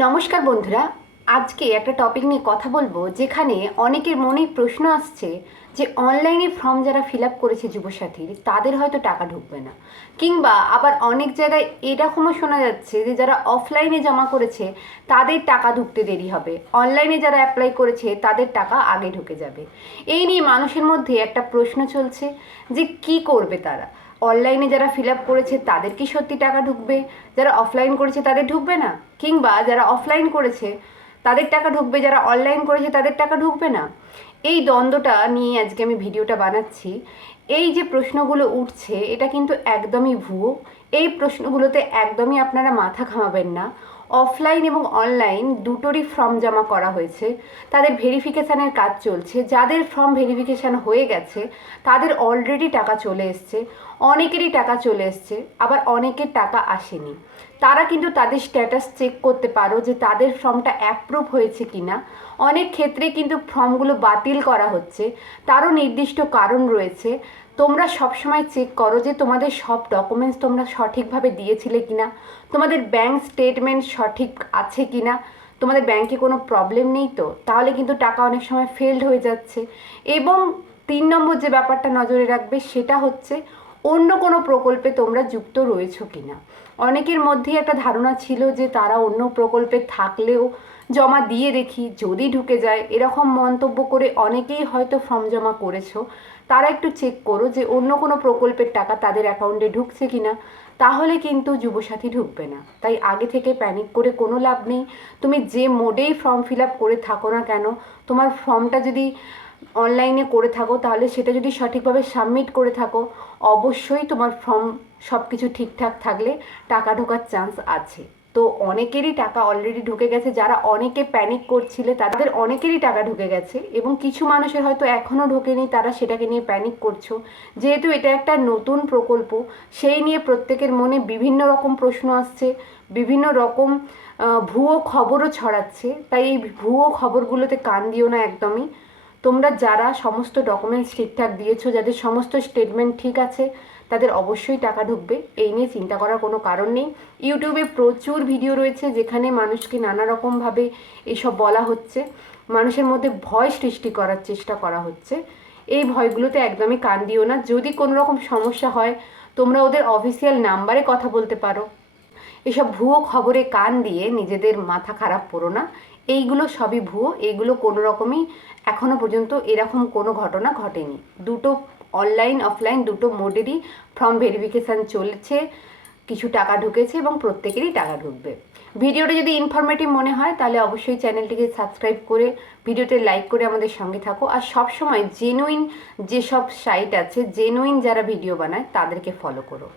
নমস্কার বন্ধুরা, আজকে একটা টপিক নিয়ে কথা বলবো যেখানে অনেকের মনেই প্রশ্ন আসছে যে অনলাইনে ফর্ম যারা ফিল আপ করেছে যুবসাথীর তাদের হয়তো টাকা ঢুকবে না, কিংবা আবার অনেক জায়গায় এরকমও শোনা যাচ্ছে যে যারা অফলাইনে জমা করেছে তাদের টাকা ঢুকতে দেরি হবে, অনলাইনে যারা অ্যাপ্লাই করেছে তাদের টাকা আগে ঢুকে যাবে। এই নিয়ে মানুষের মধ্যে একটা প্রশ্ন চলছে যে কি করবে তারা। অনলাইনে যারা ফিল আপ করেছে তাদের কি সত্যি টাকা ঢুকবে, যারা অফলাইন করেছে তাদের ঢুকবে না, কিংবা যারা অফলাইন করেছে তাদের টাকা ঢুকবে, যারা অনলাইন করেছে তাদের টাকা ঢুকবে না? এই দ্বন্দ্বটা নিয়ে আজকে আমি ভিডিওটা বানাচ্ছি। এই যে প্রশ্নগুলো উঠছে এটা কিন্তু একদমই ভুয়ো। এই প্রশ্নগুলোতে একদমই আপনারা মাথা ঘামাবেন না। অফলাইন এবং অনলাইন দুটোরই ফর্ম জমা করা হয়েছে, তাদের ভেরিফিকেশানের কাজ চলছে। যাদের ফর্ম ভেরিফিকেশান হয়ে গেছে তাদের অলরেডি টাকা চলে এসছে, অনেকেরই টাকা চলে এসছে, আবার অনেকের টাকা আসেনি। তারা কিন্তু তাদের স্ট্যাটাস চেক করতে পারো যে তাদের ফর্মটা অ্যাপ্রুভ হয়েছে কি না। অনেক ক্ষেত্রে কিন্তু ফর্মগুলো বাতিল করা হচ্ছে, তারও নির্দিষ্ট কারণ রয়েছে। তোমরা সবসময় চেক করো যে তোমাদের সব ডকুমেন্টস তোমরা সঠিকভাবে দিয়েছিলে কিনা, তোমাদের ব্যাংক স্টেটমেন্ট সঠিক আছে কিনা, তোমাদের ব্যাংকে কোনো প্রবলেম নেই তো, তাহলে কিন্তু টাকা অনেক সময় ফেলড হয়ে যাচ্ছে। এবং 3 নম্বর যে ব্যাপারটা নজরে রাখবে সেটা হচ্ছে অন্য কোনো প্রকল্পে তোমরা যুক্ত রয়েছো কিনা। অনেকের মধ্যেই একটা ধারণা ছিল যে তারা অন্য প্রকল্পে থাকলেও জমা দিয়ে দেখি যদি ঢুকে যায়, এরকম মন্তব্য করে অনেকেই হয়তো ফর্ম জমা করেছো। তারা একটু চেক করো যে অন্য কোনো প্রকল্পের টাকা তাদের অ্যাকাউন্টে ঢুকছে কিনা, তাহলে কিন্তু যুবসাথী ঢুকবে না। তাই আগে থেকে প্যানিক করে কোনো লাভ নেই। তুমি যে মোডেই ফর্ম ফিল আপ করে থাকো না কেন, তোমার ফর্মটা যদি অনলাইনে করে থাকো তাহলে সেটা যদি সঠিকভাবে সাবমিট করে থাকো, অবশ্যই তোমার ফর্ম সব কিছু ঠিকঠাক থাকলে টাকা ঢোকার চান্স আছে। তো অনেকেরই টাকা অলরেডি ঢুকে গেছে, যারা অনেকে প্যানিক করছিলে তাদের অনেকেরই টাকা ঢুকে গেছে, এবং কিছু মানুষের হয়তো এখনও ঢোকেনি, তারা সেটাকে নিয়ে প্যানিক করছো। যেহেতু এটা একটা নতুন প্রকল্প, সেই নিয়ে প্রত্যেকের মনে বিভিন্ন রকম প্রশ্ন আসছে, বিভিন্ন রকম ভুয়ো খবরও ছড়াচ্ছে। তাই এই ভুয়ো খবরগুলোতে কান দিও না একদমই। তোমরা যারা সমস্ত ডকুমেন্টস ঠিকঠাক দিয়েছো, যাদের সমস্ত স্টেটমেন্ট ঠিক আছে, তাদের অবশ্যই টাকা ঢুকবে, এই নিয়ে চিন্তা করার কোনো কারণ নেই। ইউটিউবে প্রচুর ভিডিও রয়েছে যেখানে মানুষকে নানা রকমভাবে এসব বলা হচ্ছে, মানুষের মধ্যে ভয় সৃষ্টি করার চেষ্টা করা হচ্ছে। এই ভয়গুলোতে একদমই কান দিও না। যদি কোনো রকম সমস্যা হয় তোমরা ওদের অফিসিয়াল নাম্বারে কথা বলতে পারো। এসব ভুয়ো খবরে কান দিয়ে নিজেদের মাথা খারাপ করো না। এইগুলো সবই ভুয়ো, এইগুলো কোনো রকমই এখনও পর্যন্ত এরকম কোনো ঘটনা ঘটেনি। দুটো অনলাইন অফলাইন দুটো মোডেরই ফর্ম ভেরিফিকেশান চলছে, কিছু টাকা ঢুকেছে এবং প্রত্যেকেরই টাকা ঢুকবে। ভিডিওটা যদি ইনফরমেটিভ মনে হয় তাহলে অবশ্যই চ্যানেলটিকে সাবস্ক্রাইব করে ভিডিওতে লাইক করে আমাদের সঙ্গে থাকো। আর সবসময় জেনুইন যেসব সাইট আছে, জেনুইন যারা ভিডিও বানায় তাদেরকে ফলো করো।